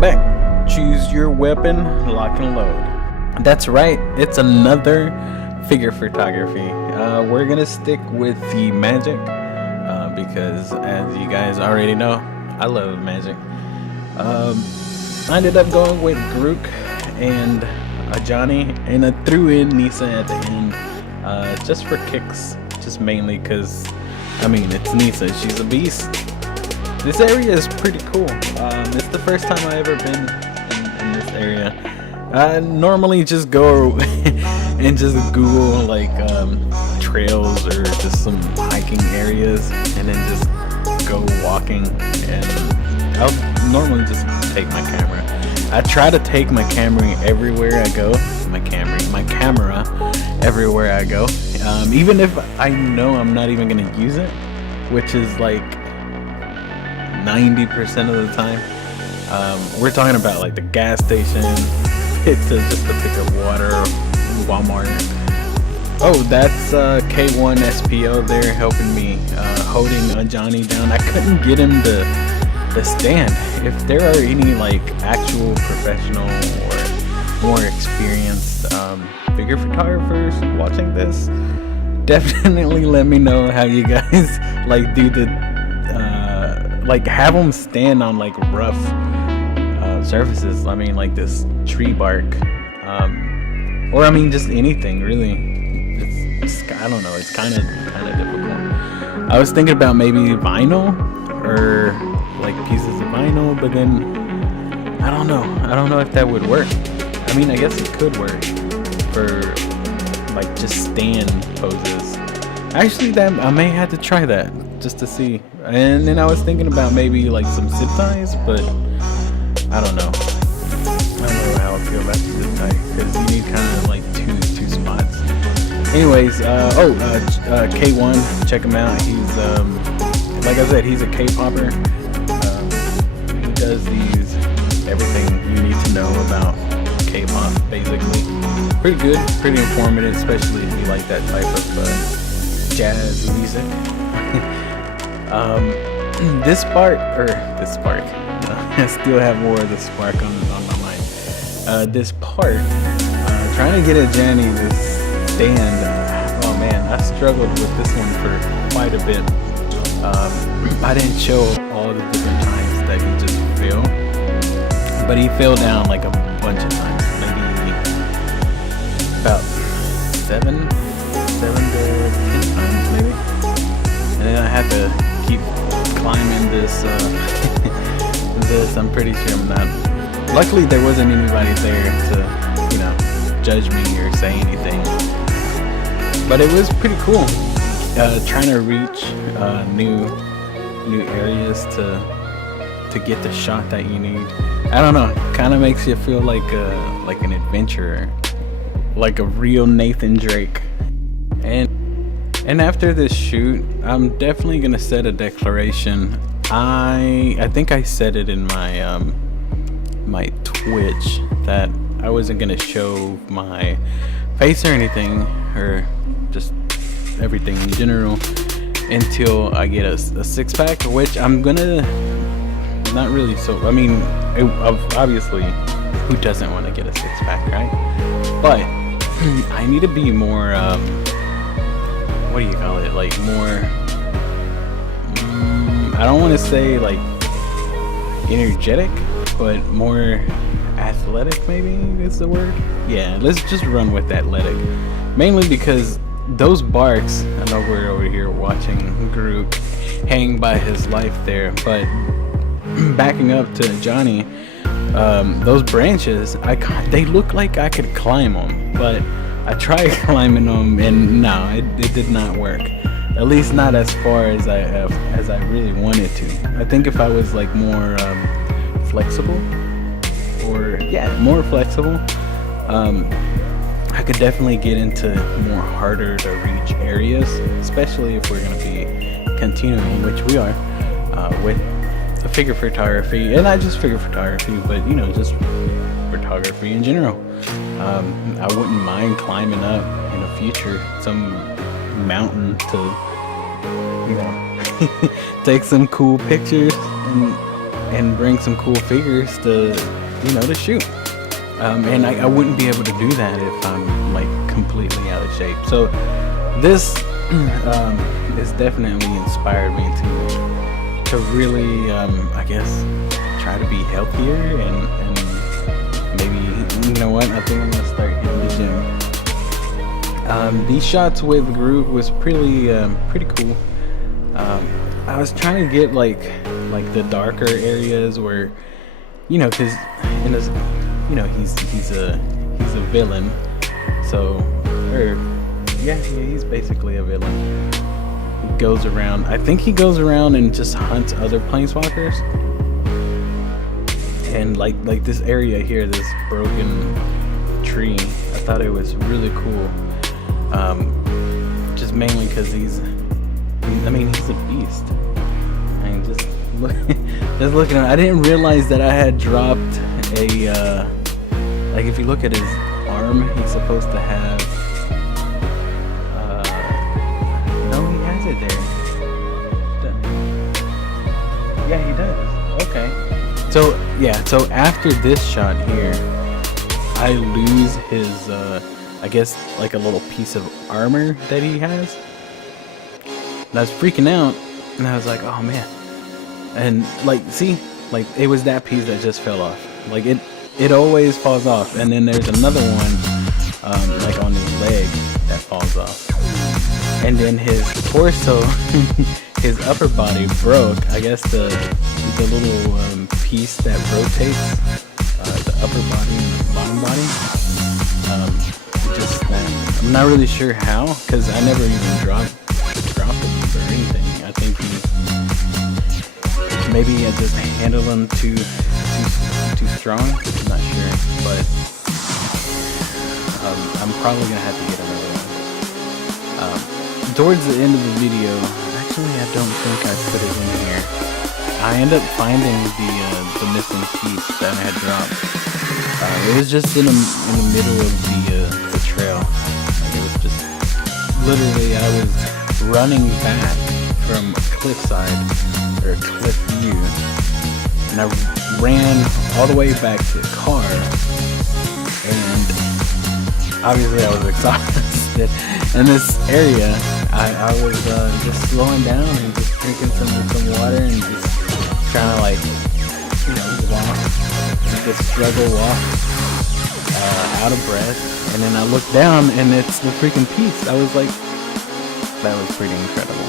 Welcome back. Choose your weapon, lock and load. That's right, it's another figure photography. We're gonna stick with the magic because, as you guys already know, I love magic. I ended up going with Garruk and Ajani, and I threw in Nisa at the end just for kicks, just mainly because, I mean, it's Nisa, she's a beast. This area is pretty cool. It's the first time I've ever been in this area. I normally just go and just Google like trails or just some hiking areas and then just go walking, and I'll normally just take my camera. I try to take my camera everywhere I go. My camera everywhere I go. Even if I know I'm not even gonna use it, which is like 90% of the time. We're talking about like the gas station, just to pick up water, Walmart. Oh, that's K1 SPO there helping me, holding Ajani down. I couldn't get him to stand. If there are any like actual professional or more experienced figure photographers watching this, definitely let me know how you guys like do the like have them stand on like rough surfaces. I mean, like this tree bark, or I mean just anything really. I don't know, it's kind of difficult. I was thinking about maybe vinyl or like pieces of vinyl, but then I don't know if that would work. I mean, I guess it could work for like just stand poses. Actually, that I may have to try that just to see. And then I was thinking about maybe like some zip ties, but I don't know. I don't know how I feel about the zip tie because you need kind of like two spots. Anyways, K1, check him out. He's like I said, he's a K-popper. He does everything you need to know about K-pop, basically. Pretty good, pretty informative, especially if you like that type of jazz music. This spark, I still have more of the spark on my mind. This part, trying to get Ajani to stand. Oh man, I struggled with this one for quite a bit. I didn't show all the different times that he just fell, but he fell down like a bunch of times, maybe about 7 to 10 times maybe. And then I had to keep climbing this, I'm pretty sure I'm not. Luckily there wasn't anybody there to, judge me or say anything. But it was pretty cool, trying to reach new areas to get the shot that you need. I don't know, kind of makes you feel like an adventurer, like a real Nathan Drake. And after this shoot, I'm definitely gonna set a declaration. I think I said it in my my Twitch that I wasn't gonna show my face or anything, or just everything in general, until I get a six-pack, which I'm gonna not really. So I mean, obviously, who doesn't want to get a six-pack, right? But I need to be more. What do you call it? Like more. I don't want to say like energetic, but more athletic. Maybe is the word. Yeah, let's just run with athletic. Mainly because those barks. I know we're over here watching Garruk hang by his life there, but backing up to Ajani, those branches, they look like I could climb them, but I tried climbing them and no, it did not work. At least not as far as I really wanted to. I think if I was like more flexible, more flexible, I could definitely get into more harder to reach areas, especially if we're gonna be continuing, which we are, with figure photography, and not just figure photography, but just photography in general. I wouldn't mind climbing up in the future some mountain to take some cool pictures, and and bring some cool figures to, you know, to shoot. And I wouldn't be able to do that if I'm like completely out of shape. So this has definitely inspired me to really, I guess, try to be healthier and maybe, you know what, I think I'm gonna start hitting the gym. These shots with Garruk was pretty cool. I was trying to get like the darker areas where, you know, cause in this, you know, he's a villain, so, or yeah, he's basically a villain. He goes around, I think he goes around and just hunts other planeswalkers. And like this area here, this broken tree, I thought it was really cool. Just mainly because he's a beast. I mean, just looking at him, I didn't realize that I had dropped a like, if you look at his arm, he's supposed to have no, he has it there. Yeah, he does. Okay. So yeah, so after this shot here, I lose his I guess like a little piece of armor that he has. And I was freaking out, and I was like, oh man. And like, see, like it was that piece that just fell off. Like it always falls off. And then there's another one like on his leg that falls off. And then his torso, his upper body broke. I guess the little piece that rotates the upper body and the bottom body just snapped. I'm not really sure how, because I never even dropped him or anything. I think maybe I just handled him too strong. I'm not sure, but I'm probably gonna have to get another one. Towards the end of the video, actually I don't think I put it in here. I end up finding the missing piece that I had dropped. It was just in the middle of the trail. Like, it was just literally, I was running back from a cliffside or a cliff view, and I ran all the way back to the car, and obviously I was exhausted. In this area, I was just slowing down and just drinking some water and just trying to, like, you know, walk, just struggle walk, out of breath. And then I looked down and it's the freaking piece. I was like, that was pretty incredible.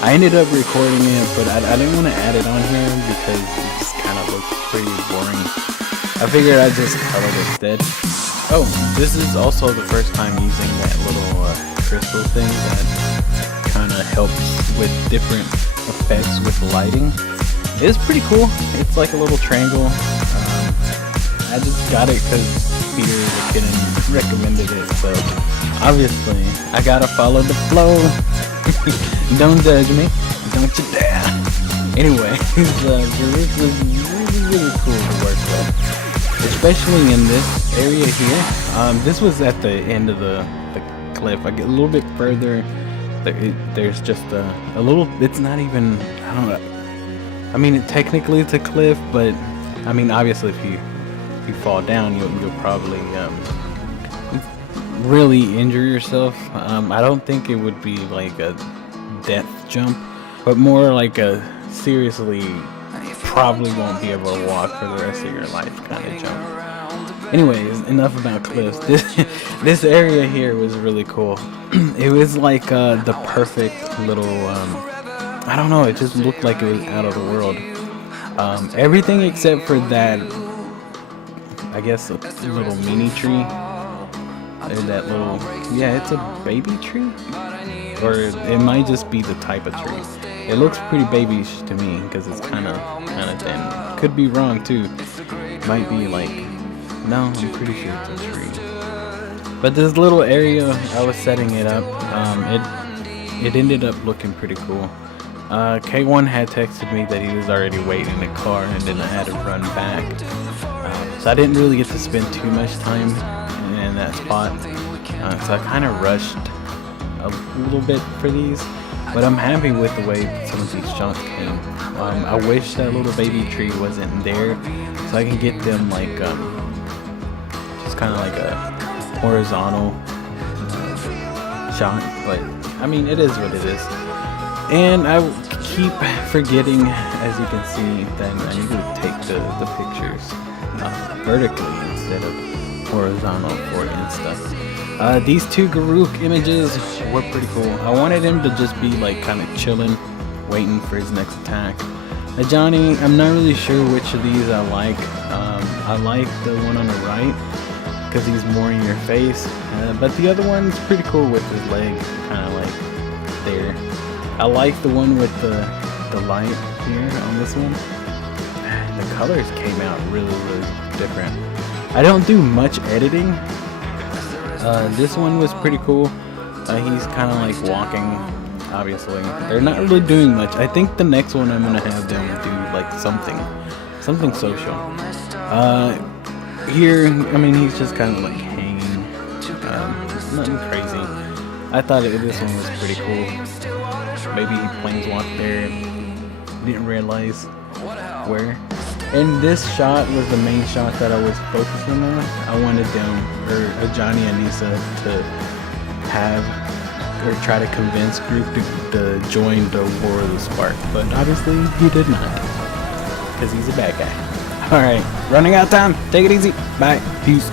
I ended up recording it, but I didn't want to add it on here because it just kind of looked pretty boring. I figured I'd just color it instead. Oh, this is also the first time using that little crystal thing that kind of helps with different effects with lighting. It's pretty cool. It's like a little triangle. I just got it because Peter the Canon recommended it, so obviously I gotta follow the flow. Don't judge me, don't you dare. Anyway, Garruk was really cool to work with, especially in this area here. This was at the end of the cliff. I get a little bit further. There's just a little. It's not even. I don't know. I mean, technically it's a cliff, but I mean, obviously if you fall down, you'll probably really injure yourself. I don't think it would be like a death jump, but more like a seriously probably won't be able to walk for the rest of your life kind of jump. Anyways, enough about cliffs. This area here was really cool. It was like the perfect little I don't know, it just looked like it was out of the world. Everything except for that, I guess, a little mini tree. That little, yeah, it's a baby tree? Or it might just be the type of tree. It looks pretty babyish to me because it's kind of thin. Could be wrong too. Might be like, no, I'm pretty sure it's a tree. But this little area, I was setting it up. It ended up looking pretty cool. K1 had texted me that he was already waiting in the car, and then I had to run back. So I didn't really get to spend too much time in that spot. So I kind of rushed a little bit for these. But I'm happy with the way some of these chunks came. I wish that little baby tree wasn't there, so I can get them like just kind of like a horizontal shot. But I mean, it is what it is. And I keep forgetting, as you can see, that I need to take the pictures vertically instead of horizontal for Insta. These two Garruk images were pretty cool. I wanted him to just be like kind of chilling, waiting for his next attack. Ajani, I'm not really sure which of these I like. I like the one on the right because he's more in your face, but the other one's pretty cool with his leg kind of like there. I like the one with the light here on this one. The colors came out really different. I don't do much editing. This one was pretty cool. He's kind of like walking, obviously. They're not really doing much. I think the next one I'm gonna have them do like something social. Here, I mean, he's just kind of like hanging. Nothing crazy. I thought this one was pretty cool. Maybe he planeswalked there, didn't realize where. And this shot was the main shot that I was focusing on. I wanted them, or Ajani and Nisa, to have, or try to convince group to join the War of the Spark. But obviously he did not, because he's a bad guy. Alright, running out of time. Take it easy. Bye. Peace.